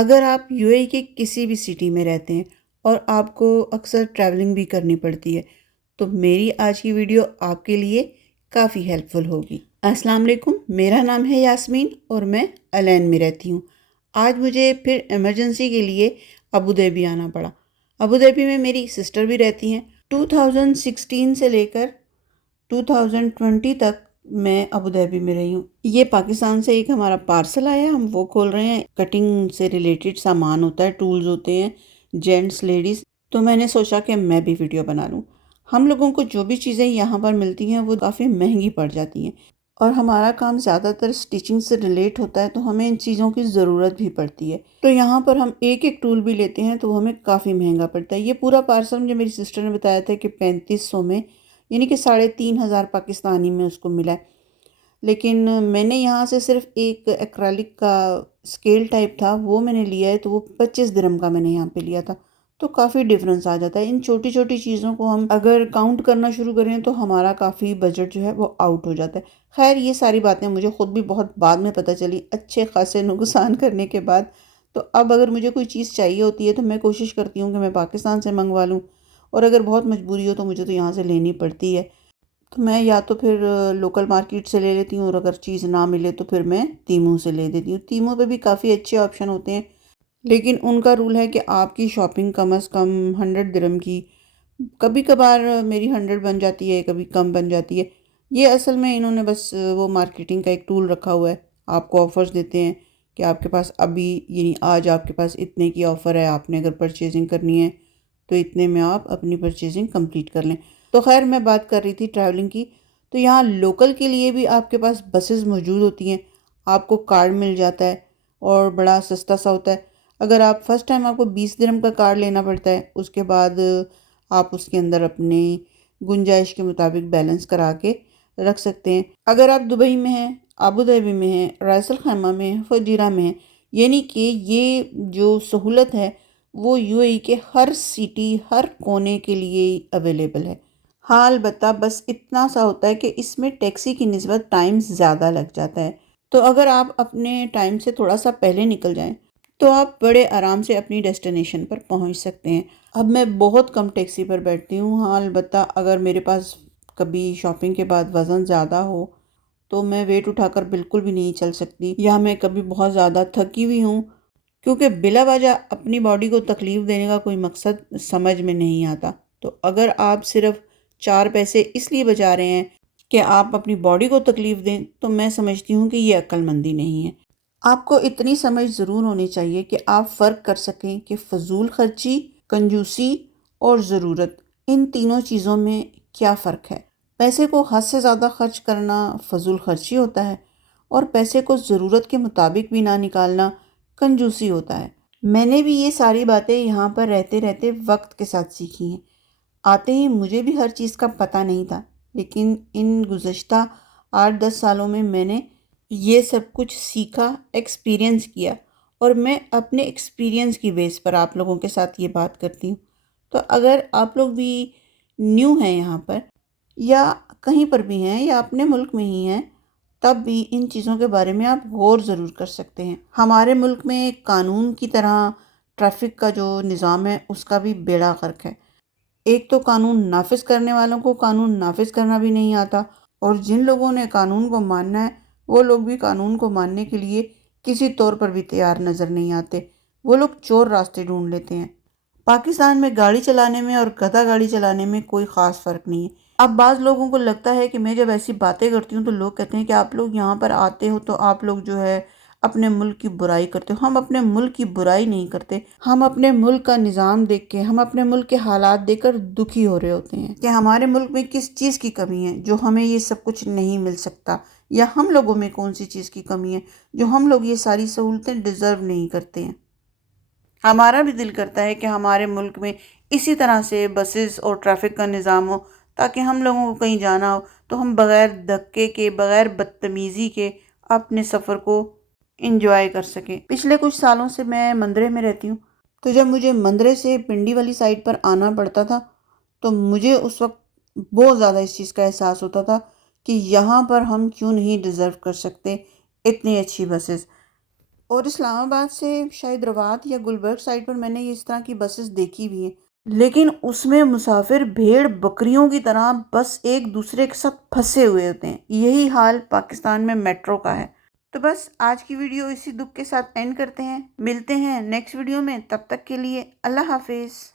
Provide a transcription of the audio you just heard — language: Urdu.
اگر آپ یو اے کے کسی بھی سٹی میں رہتے ہیں اور آپ کو اکثر ٹریولنگ بھی کرنی پڑتی ہے تو میری آج کی ویڈیو آپ کے لیے کافی ہیلپ فل ہوگی۔ السلام علیکم، میرا نام ہے یاسمین اور میں الین میں رہتی ہوں۔ آج مجھے پھر ایمرجنسی کے لیے ابو ظہبی آنا پڑا۔ ابو ظہبی میں میری سسٹر بھی رہتی ہیں۔ 2016 سے لے کر 2020 تک میں ابو ظہبی میں رہی ہوں۔ یہ پاکستان سے ایک ہمارا پارسل آیا، ہم وہ کھول رہے ہیں۔ کٹنگ سے ریلیٹڈ سامان ہوتا ہے، ٹولز ہوتے ہیں، جینٹس لیڈیز، تو میں نے سوچا کہ میں بھی ویڈیو بنا لوں۔ ہم لوگوں کو جو بھی چیزیں یہاں پر ملتی ہیں وہ کافی مہنگی پڑ جاتی ہیں، اور ہمارا کام زیادہ تر سٹیچنگ سے ریلیٹ ہوتا ہے تو ہمیں ان چیزوں کی ضرورت بھی پڑتی ہے۔ تو یہاں پر ہم ایک ایک ٹول بھی لیتے ہیں تو ہمیں کافی مہنگا پڑتا ہے۔ یہ پورا پارسل مجھے میری سسٹر نے بتایا تھا کہ 3500 میں، یعنی کہ 3500 پاکستانی میں اس کو ملا ہے۔ لیکن میں نے یہاں سے صرف ایک ایکرلک کا اسکیل ٹائپ تھا، وہ میں نے لیا ہے، تو وہ 25 درہم کا میں نے یہاں پہ لیا تھا۔ تو کافی ڈیفرنس آ جاتا ہے۔ ان چھوٹی چھوٹی چیزوں کو ہم اگر کاؤنٹ کرنا شروع کریں تو ہمارا کافی بجٹ جو ہے وہ آؤٹ ہو جاتا ہے۔ خیر، یہ ساری باتیں مجھے خود بھی بہت بعد میں پتہ چلی، اچھے خاصے نقصان کرنے کے بعد۔ تو اب اگر مجھے کوئی چیز چاہیے ہوتی ہے تو میں کوشش کرتی ہوں کہ میں پاکستان سے منگوا لوں، اور اگر بہت مجبوری ہو تو مجھے تو یہاں سے لینی پڑتی ہے۔ تو میں یا تو پھر لوکل مارکیٹ سے لے لیتی ہوں، اور اگر چیز نہ ملے تو پھر میں تیمو سے لے دیتی ہوں۔ تیمو پہ بھی کافی اچھے آپشن ہوتے ہیں، لیکن ان کا رول ہے کہ آپ کی شاپنگ کم از کم 100 درہم کی، کبھی کبھار میری 100 بن جاتی ہے، کبھی کم بن جاتی ہے۔ یہ اصل میں انہوں نے بس وہ مارکیٹنگ کا ایک ٹول رکھا ہوا ہے، آپ کو آفرز دیتے ہیں کہ آپ کے پاس ابھی، یعنی آج آپ کے پاس اتنے کی آفر ہے، آپ نے اگر پرچیزنگ کرنی ہے تو اتنے میں آپ اپنی پرچیزنگ کمپلیٹ کر لیں۔ تو خیر، میں بات کر رہی تھی ٹریولنگ کی، تو یہاں لوکل کے لیے بھی آپ کے پاس بسز موجود ہوتی ہیں، آپ کو کارڈ مل جاتا ہے اور بڑا سستا سا ہوتا ہے۔ اگر آپ فرسٹ ٹائم، آپ کو 20 درہم کا کارڈ لینا پڑتا ہے، اس کے بعد آپ اس کے اندر اپنی گنجائش کے مطابق بیلنس کرا کے رکھ سکتے ہیں۔ اگر آپ دبئی میں ہیں، ابو ظہبی میں ہیں، رائس الخیمہ میں ہیں، فجیرہ میں ہیں، یعنی کہ یہ جو سہولت ہے وہ یو اے ای کے ہر سٹی، ہر کونے کے لیے اویلیبل ہے۔ ہاں، البتہ بس اتنا سا ہوتا ہے کہ اس میں ٹیکسی کی نسبت ٹائم زیادہ لگ جاتا ہے۔ تو اگر آپ اپنے ٹائم سے تھوڑا سا پہلے نکل جائیں تو آپ بڑے آرام سے اپنی ڈیسٹینیشن پر پہنچ سکتے ہیں۔ اب میں بہت کم ٹیکسی پر بیٹھتی ہوں۔ ہاں، البتہ اگر میرے پاس کبھی شاپنگ کے بعد وزن زیادہ ہو تو میں ویٹ اٹھا کر بالکل بھی نہیں چل سکتی، یا میں کبھی بہت زیادہ تھکی ہوئی ہوں، کیونکہ بلا وجہ اپنی باڈی کو تکلیف دینے کا کوئی مقصد سمجھ میں نہیں آتا۔ تو اگر آپ صرف 4 پیسے اس لیے بچا رہے ہیں کہ آپ اپنی باڈی کو تکلیف دیں تو میں سمجھتی ہوں کہ یہ عقل مندی نہیں ہے۔ آپ کو اتنی سمجھ ضرور ہونی چاہیے کہ آپ فرق کر سکیں کہ فضول خرچی، کنجوسی اور ضرورت، ان تینوں چیزوں میں کیا فرق ہے۔ پیسے کو حد سے زیادہ خرچ کرنا فضول خرچی ہوتا ہے، اور پیسے کو ضرورت کے مطابق بھی نہ نکالنا کنجوسی ہوتا ہے۔ میں نے بھی یہ ساری باتیں یہاں پر رہتے رہتے وقت کے ساتھ سیکھی ہیں۔ آتے ہی مجھے بھی ہر چیز کا پتہ نہیں تھا، لیکن ان گزشتہ 8-10 سالوں میں میں نے یہ سب کچھ سیکھا، ایکسپیرینس کیا، اور میں اپنے ایکسپیرینس کی بیس پر آپ لوگوں کے ساتھ یہ بات کرتی ہوں۔ تو اگر آپ لوگ بھی نیو ہیں یہاں پر، یا کہیں پر بھی ہیں، یا اپنے ملک میں ہی ہیں، تب بھی ان چیزوں کے بارے میں آپ غور ضرور کر سکتے ہیں۔ ہمارے ملک میں قانون کی طرح ٹریفک کا جو نظام ہے اس کا بھی بیڑا غرق ہے۔ ایک تو قانون نافذ کرنے والوں کو قانون نافذ کرنا بھی نہیں آتا، اور جن لوگوں نے قانون کو ماننا ہے وہ لوگ بھی قانون کو ماننے کے لیے کسی طور پر بھی تیار نظر نہیں آتے۔ وہ لوگ چور راستے ڈھونڈ لیتے ہیں۔ پاکستان میں گاڑی چلانے میں اور گدھا گاڑی چلانے میں کوئی خاص فرق نہیں ہے۔ اب بعض لوگوں کو لگتا ہے کہ میں جب ایسی باتیں کرتی ہوں تو لوگ کہتے ہیں کہ آپ لوگ یہاں پر آتے ہو تو آپ لوگ جو ہے اپنے ملک کی برائی کرتے ہو۔ ہم اپنے ملک کی برائی نہیں کرتے، ہم اپنے ملک کا نظام دیکھ کے، ہم اپنے ملک کے حالات دیکھ کر دکھی ہو رہے ہوتے ہیں کہ ہمارے ملک میں کس چیز کی کمی ہے جو ہمیں یہ سب کچھ نہیں مل سکتا، یا ہم لوگوں میں کون سی چیز کی کمی ہے جو ہم لوگ یہ ساری سہولتیں ڈیزرو نہیں کرتے ہیں۔ ہمارا بھی دل کرتا ہے کہ ہمارے ملک میں اسی طرح سے بسز اور ٹریفک کا نظام ہو، تاکہ ہم لوگوں کو کہیں جانا ہو تو ہم بغیر دھکے کے، بغیر بدتمیزی کے اپنے سفر کو انجوائے کر سکیں۔ پچھلے کچھ سالوں سے میں مندرے میں رہتی ہوں، تو جب مجھے مندرے سے پنڈی والی سائڈ پر آنا پڑتا تھا تو مجھے اس وقت بہت زیادہ اس چیز کا احساس ہوتا تھا کہ یہاں پر ہم کیوں نہیں ڈیزرو کر سکتے اتنی اچھی بسز۔ اور اسلام آباد سے شاید روات یا گلبرگ سائڈ پر میں نے اس طرح کی بسز دیکھی بھی ہیں، لیکن اس میں مسافر بھیڑ بکریوں کی طرح بس ایک دوسرے کے ساتھ پھنسے ہوئے ہوتے ہیں۔ یہی حال پاکستان میں میٹرو کا ہے۔ تو بس آج کی ویڈیو اسی دکھ کے ساتھ اینڈ کرتے ہیں، ملتے ہیں نیکسٹ ویڈیو میں، تب تک کے لیے اللہ حافظ۔